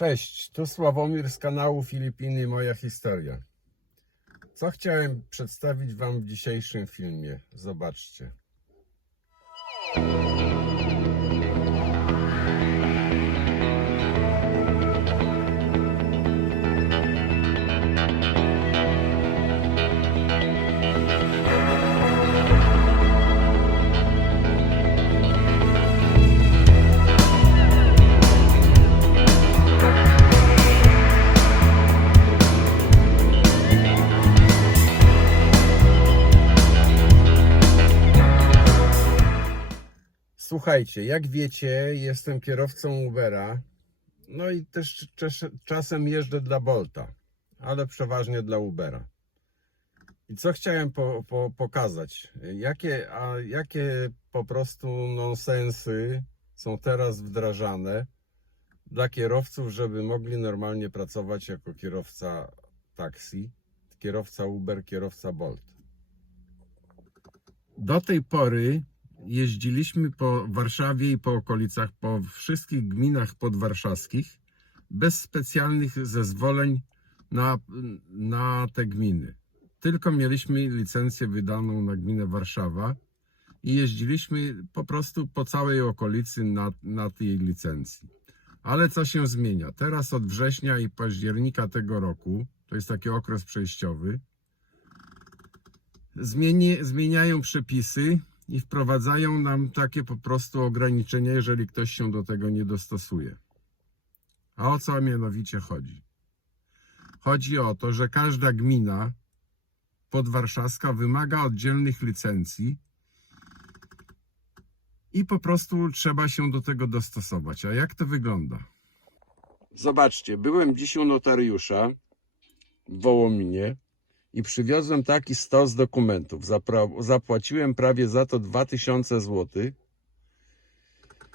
Cześć, tu Sławomir z kanału Filipiny Moja Historia. Co chciałem przedstawić Wam w dzisiejszym filmie? Zobaczcie. Słuchajcie, jak wiecie, jestem kierowcą Ubera, no i też czasem jeżdżę dla Bolta, ale przeważnie dla Ubera. I co chciałem po, po, pokazać? Jakie, a jakie po prostu nonsensy są teraz wdrażane dla kierowców, żeby mogli normalnie pracować jako kierowca taksi, kierowca Uber, kierowca Bolt. Do tej pory jeździliśmy po Warszawie i po okolicach, po wszystkich gminach podwarszawskich bez specjalnych zezwoleń na, na te gminy. Tylko mieliśmy licencję wydaną na gminę Warszawa i jeździliśmy po prostu po całej okolicy na, na tej licencji. Ale co się zmienia? Teraz od września i października tego roku, to jest taki okres przejściowy, zmieni, zmieniają przepisy i wprowadzają nam takie po prostu ograniczenia, jeżeli ktoś się do tego nie dostosuje. A o co mianowicie chodzi? Chodzi o to, że każda gmina podwarszawska wymaga oddzielnych licencji i po prostu trzeba się do tego dostosować. A jak to wygląda? Zobaczcie, byłem dziś u notariusza w Wołominie i przywiozłem taki stos dokumentów. Zapłaciłem prawie za to 2000 zł.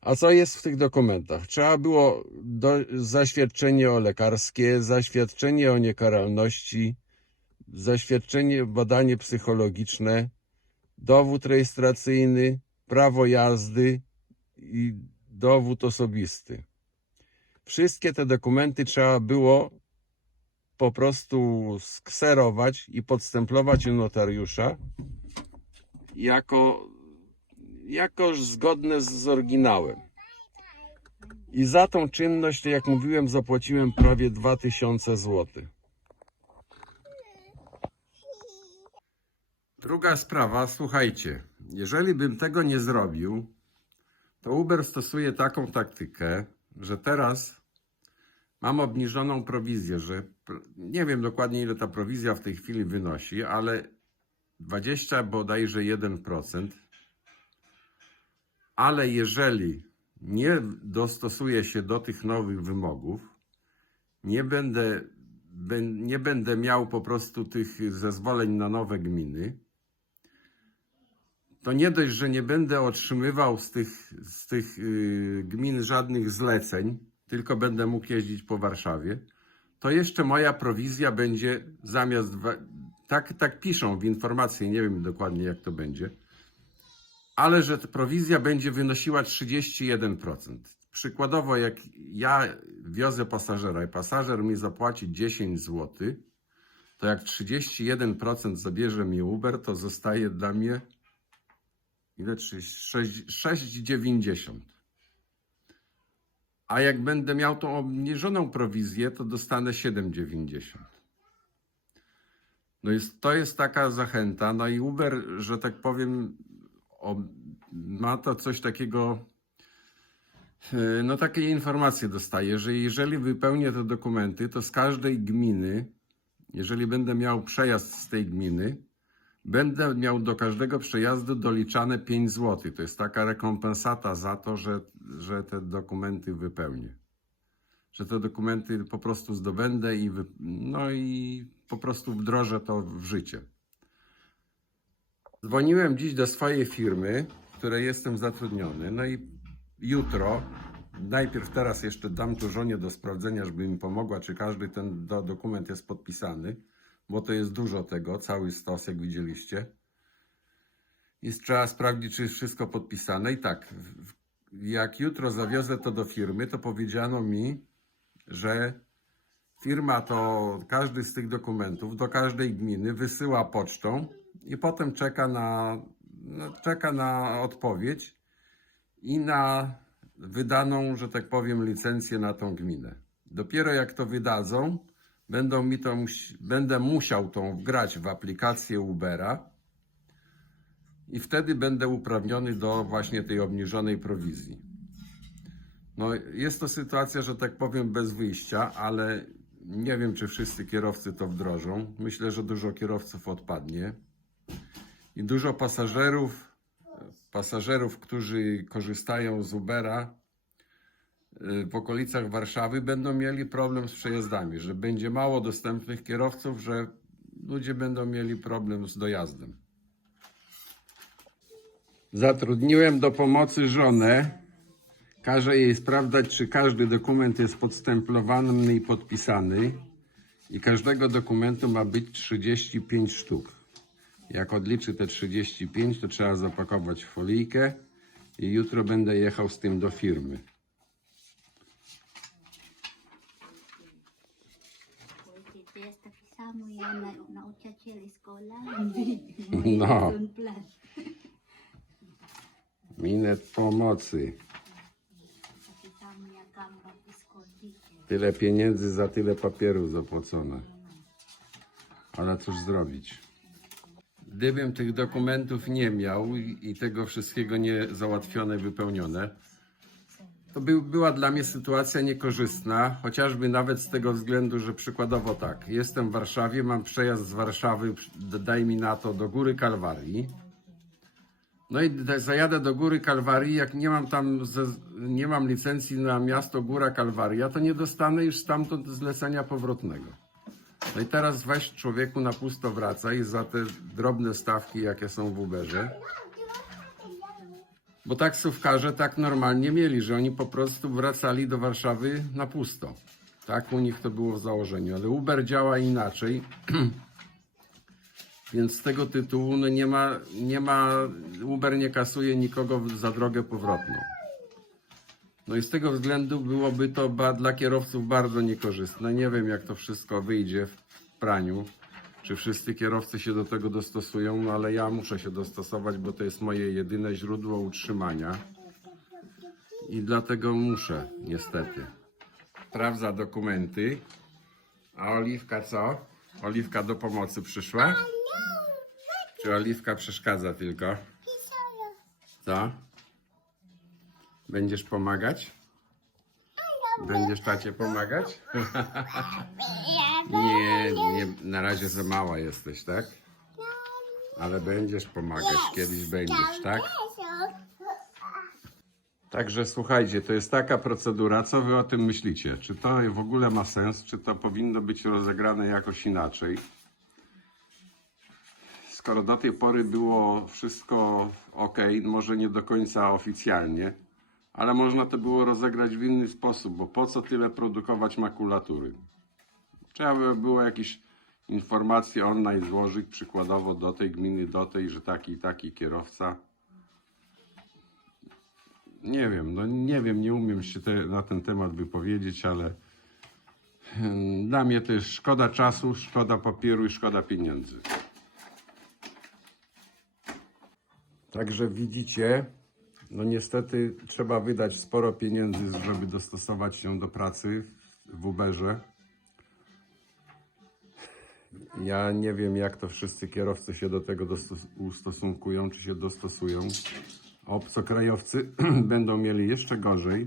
A co jest w tych dokumentach? Trzeba było do, zaświadczenie o lekarskie, zaświadczenie o niekaralności, zaświadczenie, badanie psychologiczne, dowód rejestracyjny, prawo jazdy i dowód osobisty. Wszystkie te dokumenty trzeba było po prostu skserować i podstemplować u notariusza jako, jakoż zgodne z oryginałem. I za tą czynność, jak mówiłem, zapłaciłem prawie 2000 zł. Druga sprawa, słuchajcie, jeżeli bym tego nie zrobił, to Uber stosuje taką taktykę, że teraz mam obniżoną prowizję, że nie wiem dokładnie ile ta prowizja w tej chwili wynosi, ale 20 bodajże 1%. Ale jeżeli nie dostosuję się do tych nowych wymogów, nie będę, bę- nie będę miał po prostu tych zezwoleń na nowe gminy, to nie dość, że nie będę otrzymywał z tych, z tych yy, gmin żadnych zleceń, tylko będę mógł jeździć po Warszawie, to jeszcze moja prowizja będzie zamiast. Tak, tak piszą w informacji, nie wiem dokładnie jak to będzie, ale że prowizja będzie wynosiła 31%. Przykładowo, jak ja wiozę pasażera i pasażer mi zapłaci 10 zł, to jak 31% zabierze mi Uber, to zostaje dla mnie ile? 6 6,90. A jak będę miał tą obniżoną prowizję, to dostanę 7,90. No jest, to jest taka zachęta. No i Uber, że tak powiem, o, ma to coś takiego, e, no takie informacje dostaje, że jeżeli wypełnię te dokumenty, to z każdej gminy, jeżeli będę miał przejazd z tej gminy, będę miał do każdego przejazdu doliczane 5 zł. To jest taka rekompensata za to, że, że te dokumenty wypełnię. Że te dokumenty po prostu zdobędę i, no i po prostu wdrożę to w życie. Dzwoniłem dziś do swojej firmy, w której jestem zatrudniony. No i jutro, najpierw teraz jeszcze dam tu żonie do sprawdzenia, żeby mi pomogła, czy każdy ten do, dokument jest podpisany bo to jest dużo tego, cały stos, jak widzieliście. I trzeba sprawdzić, czy jest wszystko podpisane. I tak, jak jutro zawiozę to do firmy, to powiedziano mi, że firma to każdy z tych dokumentów do każdej gminy wysyła pocztą i potem czeka na, no, czeka na odpowiedź i na wydaną, że tak powiem, licencję na tą gminę. Dopiero jak to wydadzą, będą mi to, będę musiał tą wgrać w aplikację Ubera i wtedy będę uprawniony do właśnie tej obniżonej prowizji. No, jest to sytuacja, że tak powiem, bez wyjścia, ale nie wiem, czy wszyscy kierowcy to wdrożą. Myślę, że dużo kierowców odpadnie i dużo pasażerów, pasażerów, którzy korzystają z Ubera w okolicach Warszawy, będą mieli problem z przejazdami, że będzie mało dostępnych kierowców, że ludzie będą mieli problem z dojazdem. Zatrudniłem do pomocy żonę. Każę jej sprawdzać, czy każdy dokument jest podstemplowany i podpisany. I każdego dokumentu ma być 35 sztuk. Jak odliczy te 35, to trzeba zapakować w folijkę i jutro będę jechał z tym do firmy. Na. No, minet pomocy. Tyle pieniędzy za tyle papierów zapłacone. Ale cóż zrobić? Gdybym tych dokumentów nie miał i tego wszystkiego nie załatwione, wypełnione, to by, była dla mnie sytuacja niekorzystna, chociażby nawet z tego względu, że przykładowo tak, jestem w Warszawie, mam przejazd z Warszawy, daj mi na to, do Góry Kalwarii. No i zajadę do Góry Kalwarii, jak nie mam tam, ze, nie mam licencji na miasto Góra Kalwaria, to nie dostanę już stamtąd zlecenia powrotnego. No i teraz weź człowieku na pusto wracaj za te drobne stawki, jakie są w Uberze. Bo taksówkarze tak normalnie mieli, że oni po prostu wracali do Warszawy na pusto. Tak u nich to było w założeniu, ale Uber działa inaczej. Więc z tego tytułu no nie ma, nie ma, Uber nie kasuje nikogo za drogę powrotną. No i z tego względu byłoby to ba, dla kierowców bardzo niekorzystne. Nie wiem, jak to wszystko wyjdzie w praniu. Czy wszyscy kierowcy się do tego dostosują, no ale ja muszę się dostosować, bo to jest moje jedyne źródło utrzymania. I dlatego muszę, niestety. Sprawdza dokumenty. A Oliwka co? Oliwka do pomocy przyszła? Czy Oliwka przeszkadza tylko? Co? Będziesz pomagać? Będziesz tacie pomagać? nie, nie, na razie za mała jesteś, tak? Ale będziesz pomagać, kiedyś będziesz, tak? Także słuchajcie, to jest taka procedura. Co wy o tym myślicie? Czy to w ogóle ma sens? Czy to powinno być rozegrane jakoś inaczej? Skoro do tej pory było wszystko ok, może nie do końca oficjalnie, ale można to było rozegrać w inny sposób, bo po co tyle produkować makulatury? Trzeba by było jakieś informacje online złożyć, przykładowo do tej gminy, do tej, że taki i taki kierowca. Nie wiem, no nie wiem, nie umiem się te, na ten temat wypowiedzieć, ale hmm, dla mnie to jest szkoda czasu, szkoda papieru i szkoda pieniędzy. Także widzicie, no niestety trzeba wydać sporo pieniędzy, żeby dostosować się do pracy w Uberze. Ja nie wiem, jak to wszyscy kierowcy się do tego ustosunkują, czy się dostosują. Obcokrajowcy będą mieli jeszcze gorzej,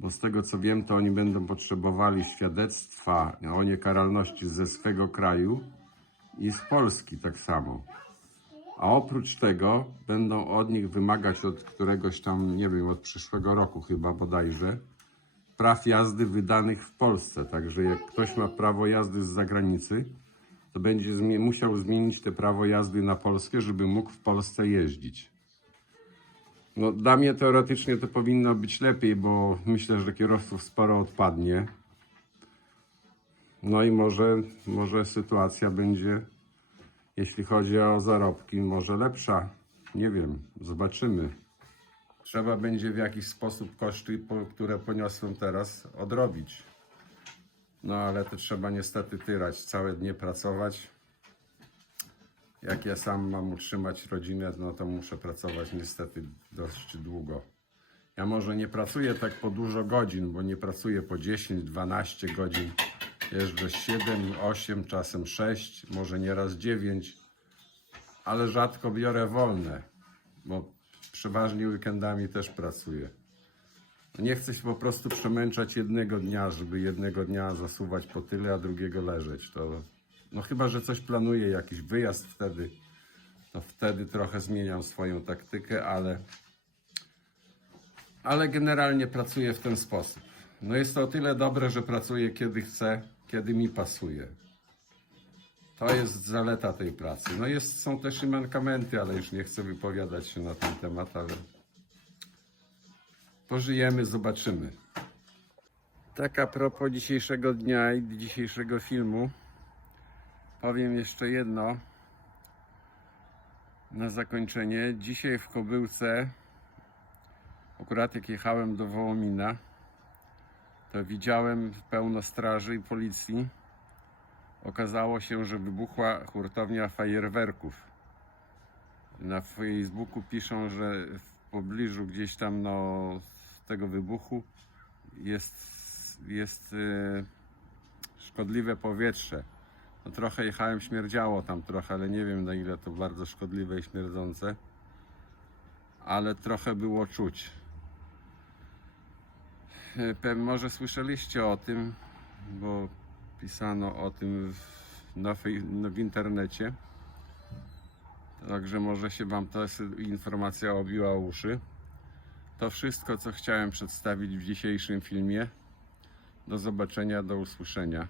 bo z tego co wiem, to oni będą potrzebowali świadectwa o niekaralności ze swego kraju i z Polski tak samo. A oprócz tego będą od nich wymagać od któregoś tam, nie wiem, od przyszłego roku chyba bodajże, praw jazdy wydanych w Polsce. Także jak ktoś ma prawo jazdy z zagranicy, to będzie musiał zmienić te prawo jazdy na polskie, żeby mógł w Polsce jeździć. No, dla mnie teoretycznie to powinno być lepiej, bo myślę, że kierowców sporo odpadnie. No i może, może sytuacja będzie, jeśli chodzi o zarobki, może lepsza. Nie wiem, zobaczymy. Trzeba będzie w jakiś sposób koszty, które poniosłem teraz, odrobić. No ale to trzeba niestety tyrać, całe dnie pracować. Jak ja sam mam utrzymać rodzinę, no to muszę pracować niestety dość długo. Ja może nie pracuję tak po dużo godzin, bo nie pracuję po 10-12 godzin. Jeżdżę 7, 8, czasem 6, może nieraz 9, ale rzadko biorę wolne, bo przeważnie weekendami też pracuję. Nie chcę się po prostu przemęczać jednego dnia, żeby jednego dnia zasuwać po tyle, a drugiego leżeć. To, no chyba, że coś planuję, jakiś wyjazd wtedy, to wtedy trochę zmieniam swoją taktykę, ale, ale generalnie pracuję w ten sposób. No jest to o tyle dobre, że pracuję kiedy chcę, kiedy mi pasuje. To jest zaleta tej pracy. No jest, są też i mankamenty, ale już nie chcę wypowiadać się na ten temat, ale pożyjemy, zobaczymy. Tak a propos dzisiejszego dnia i dzisiejszego filmu, powiem jeszcze jedno na zakończenie. Dzisiaj w Kobyłce, akurat jak jechałem do Wołomina, to widziałem pełno straży i policji. Okazało się, że wybuchła hurtownia fajerwerków. Na Facebooku piszą, że w pobliżu gdzieś tam no, tego wybuchu jest, jest e, szkodliwe powietrze. No, trochę jechałem, śmierdziało tam trochę, ale nie wiem na ile to bardzo szkodliwe i śmierdzące. Ale trochę było czuć. Pe- Może słyszeliście o tym, bo pisano o tym w, na, no, w internecie. Także może się Wam ta informacja obiła uszy. To wszystko, co chciałem przedstawić w dzisiejszym filmie. Do zobaczenia, do usłyszenia.